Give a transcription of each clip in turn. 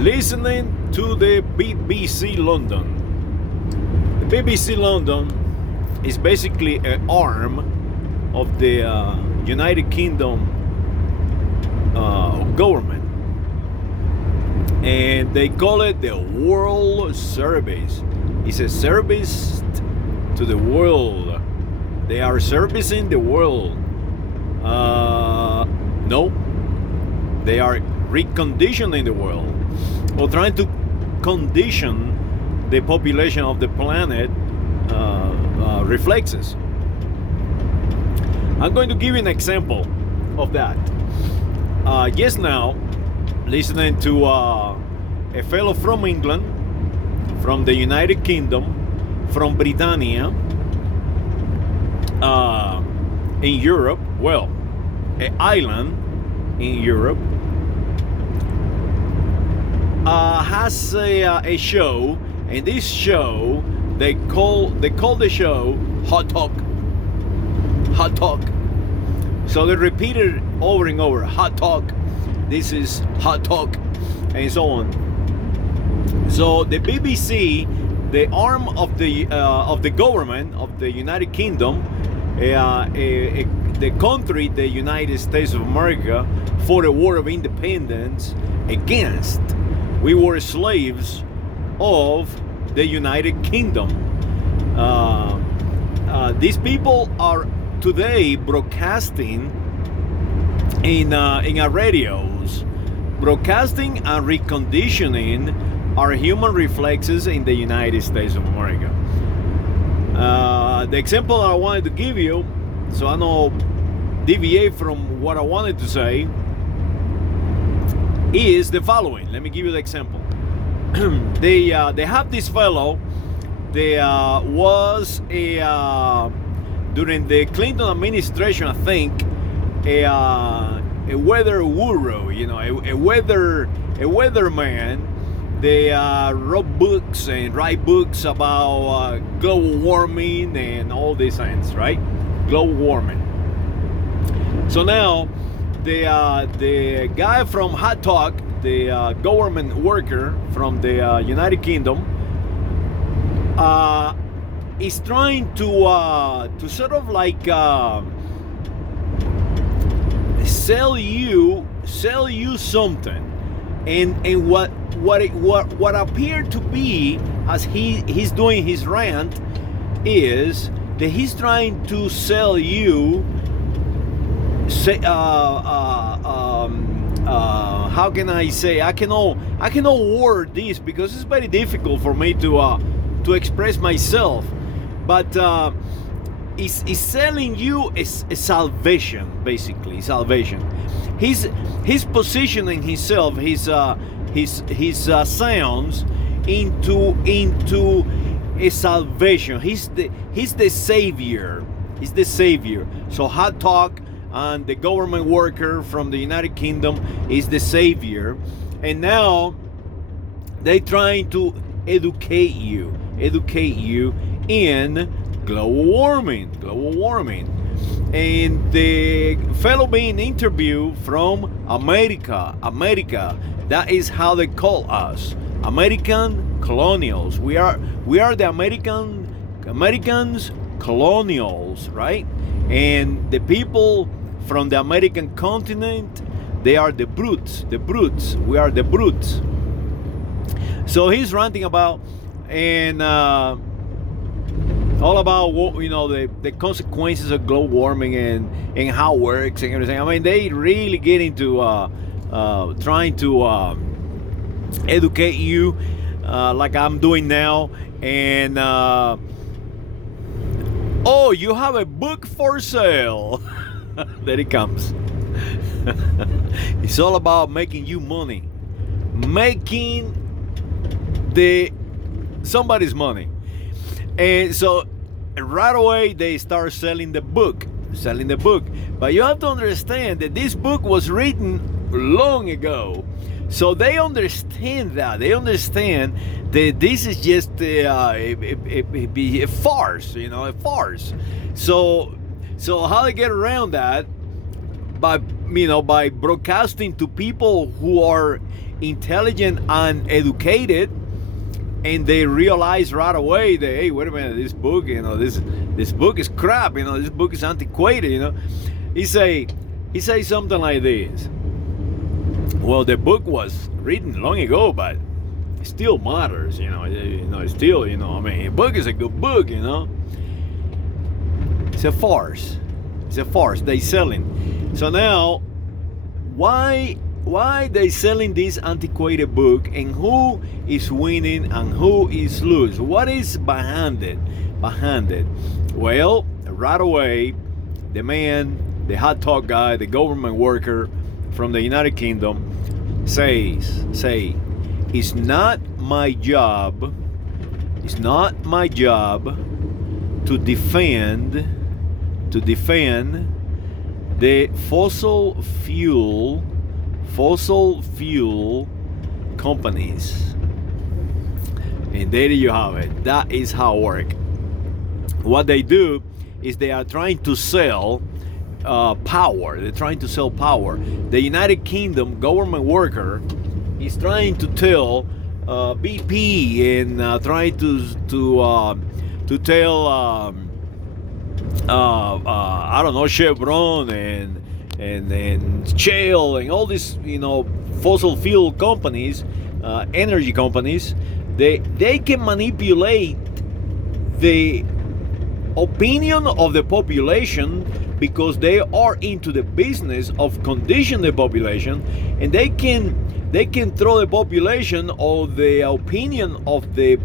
listening to the BBC London. The BBC London is basically an arm of the United Kingdom government, and they call it the World Service. It's a service to the world. They are servicing the world. No, they are reconditioning the world, or trying to condition the population of the planet reflexes. I'm going to give you an example of that. Just now, listening to a fellow from England, from the United Kingdom, from Britannia, in Europe, well, an island in Europe, has a show, and this show they call the show Hot Talk. Hot Talk. So they repeat it over and over. Hot Talk. This is Hot Talk, and so on. So the BBC, the arm of the government of the United Kingdom, the country, the United States of America, for the war of independence against. We were slaves of the United Kingdom. These people are today broadcasting in our radios, broadcasting and reconditioning our human reflexes in the United States of America. The example I wanted to give you, so I don't deviate from what I wanted to say, is the following. Let me give you the example. They have this fellow. There was during the Clinton administration, I think, a weather guru, a weatherman. They wrote books and write books about global warming and all these things, right? Global warming. So now, the guy from Hot Talk, the government worker from the United Kingdom, is trying to sort of like sell you something, and what appeared to be, as he's doing his rant, is that he's trying to sell you. How can I say? I cannot word this because it's very difficult for me to express myself. But he's selling you a salvation, basically salvation. He's positioning himself, his sounds into a salvation. He's the savior. He's the savior. So Hot Talk and the government worker from the United Kingdom is the savior, and now they're trying to educate you in global warming. And the fellow being interviewed from America, that is how they call us, American colonials. We are the Americans colonials, right? And the people from the American continent, they are the brutes. We are the brutes. So he's ranting about, and all about what, the consequences of global warming and how it works and everything. I mean, they really get into trying to educate you like I'm doing now. And oh, you have a book for sale. There it comes. It's all about making you money, making somebody's money. And so right away they start selling the book. But you have to understand that this book was written long ago. So they understand that. They understand that this is just a farce, a farce. So how they get around that? By by broadcasting to people who are intelligent and educated, and they realize right away that, hey, wait a minute, this book, this book is crap, this book is antiquated, He say something like this. Well, the book was written long ago, but it still matters, it's still, a book is a good book, It's a farce. It's a farce. They selling. So now, why they selling this antiquated book, and who is winning and who is losing? What is behind it? Well, right away, the man, the hot talk guy, the government worker from the United Kingdom say, it's not my job to defend the fossil fuel companies. And there you have it. That is how it works. What they do is they are trying to sell power. They're trying to sell power. The United Kingdom government worker is trying to tell BP and trying to tell I don't know, Chevron and Shell and all these fossil fuel companies, energy companies. They can manipulate the opinion of the population, because they are into the business of conditioning the population, and they can throw the population or the opinion of the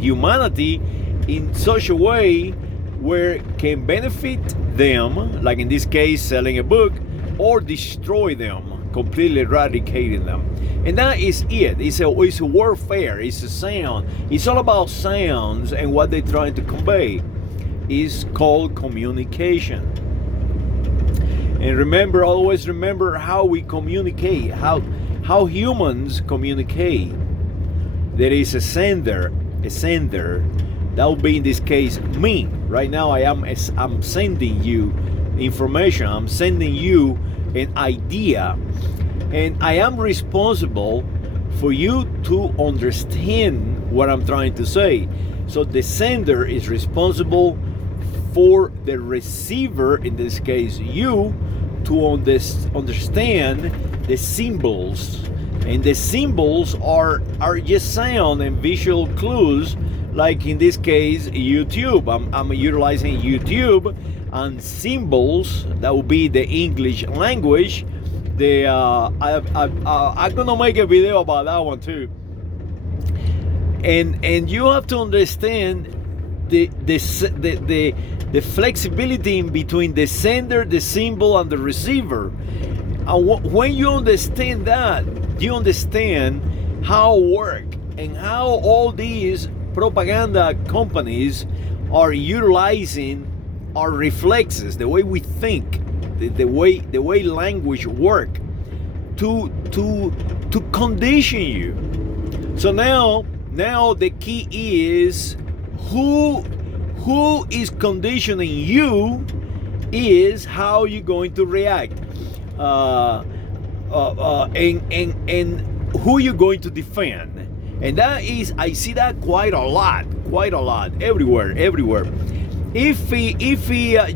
humanity in such a way where it can benefit them, like in this case selling a book, or destroy them, completely eradicating them. And that is it. It's a warfare. It's a sound. It's all about sounds, and what they're trying to convey is called communication. And always remember how we communicate, how humans communicate. There is a sender. That will be in this case me. Right now I'm sending you information. I'm sending you an idea, and I am responsible for you to understand what I'm trying to say. So the sender is responsible for the receiver, in this case you, to understand the symbols. And the symbols are just sound and visual clues, like in this case YouTube. I'm utilizing YouTube, and symbols, that will be the English language. I'm gonna make a video about that one too. And you have to understand the flexibility in between the sender, the symbol, and the receiver. And when you understand that, you understand how it works, and how all these propaganda companies are utilizing our reflexes, the way we think, the way language work to condition you. So now the key is who is conditioning you is how you're going to react, and who you're going to defend. And that is, I see that quite a lot, everywhere. If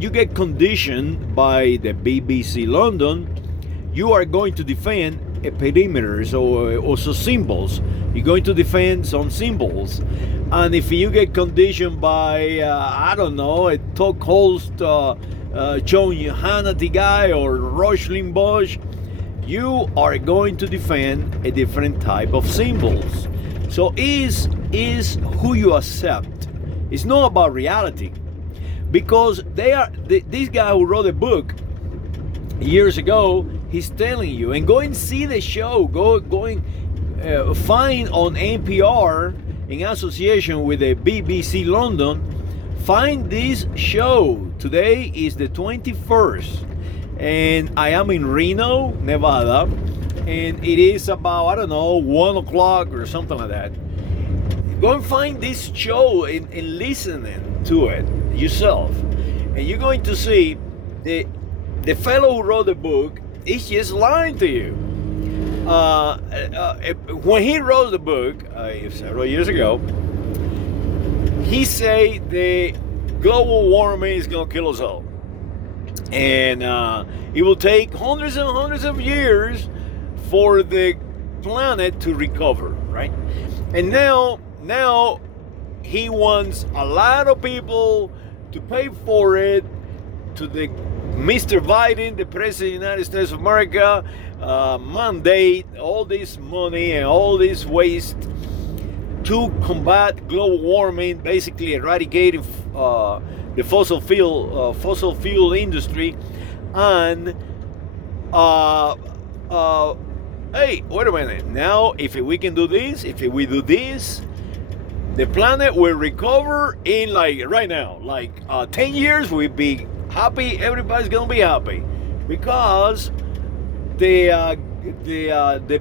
you get conditioned by the BBC London, you are going to defend a perimeters or also symbols. You're going to defend some symbols. And if you get conditioned by I don't know, a talk host, John Hannity guy, or Rush Limbaugh, you are going to defend a different type of symbols. So is who you accept. It's not about reality, because this guy who wrote a book years ago, he's telling you, and go and see the show. Find on NPR, in association with the BBC London, find this show. Today is the 21st, and I am in Reno, Nevada, and it is about, I don't know, 1 o'clock or something like that. Go and find this show and listen to it yourself, and you're going to see the the fellow who wrote the book is just lying to you. When he wrote the book several years ago, he said the global warming is going to kill us all, and it will take hundreds and hundreds of years for the planet to recover, right? And now he wants a lot of people to pay for it, to the Mr. Biden, the President of the United States of America, mandate all this money and all this waste to combat global warming, basically eradicating the fossil fuel industry. And hey, wait a minute. Now, if we can do this, if we do this, the planet will recover in like right now, like 10 years. We'll be happy. Everybody's gonna be happy because the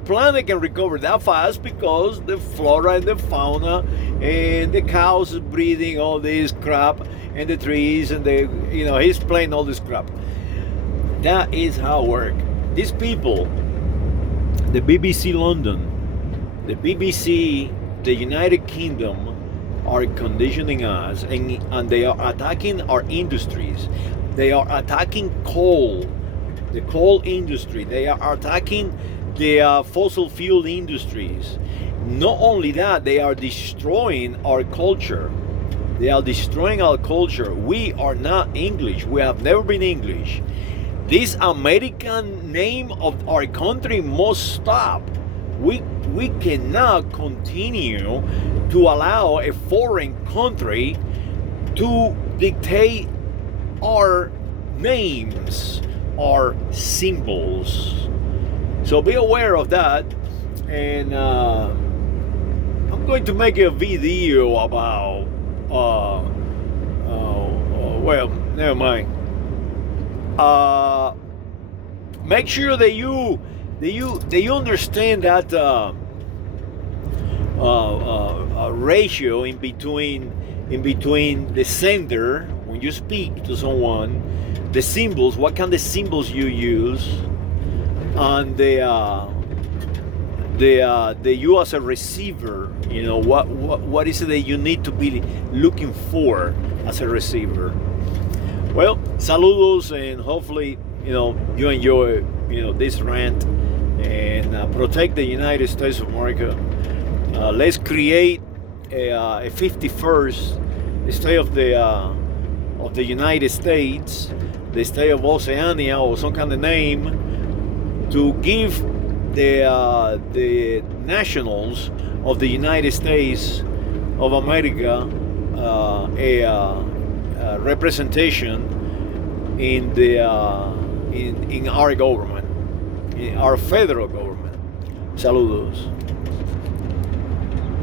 planet can recover that fast because the flora and the fauna and the cows is breathing all this crap, and the trees and he's playing all this crap. That is how it works. These people, the BBC London, the BBC, the United Kingdom, are conditioning us, and they are attacking our industries. They are attacking coal, the coal industry. They are attacking the fossil fuel industries. Not only that, they are destroying our culture. They are destroying our culture. We are not English. We have never been English. This American name of our country must stop. We cannot continue to allow a foreign country to dictate our names, our symbols. So be aware of that. And I'm going to make a video about well, never mind. Make sure that you understand that ratio in between the sender when you speak to someone, the symbols, what kind of symbols you use, and the you as a receiver. What is it that you need to be looking for as a receiver. Well, saludos, and hopefully you enjoy this rant, and protect the United States of America. Let's create a 51st state of the United States, the state of Oceania, or some kind of name, to give the nationals of the United States of America a representation in our government, in our federal government. Saludos.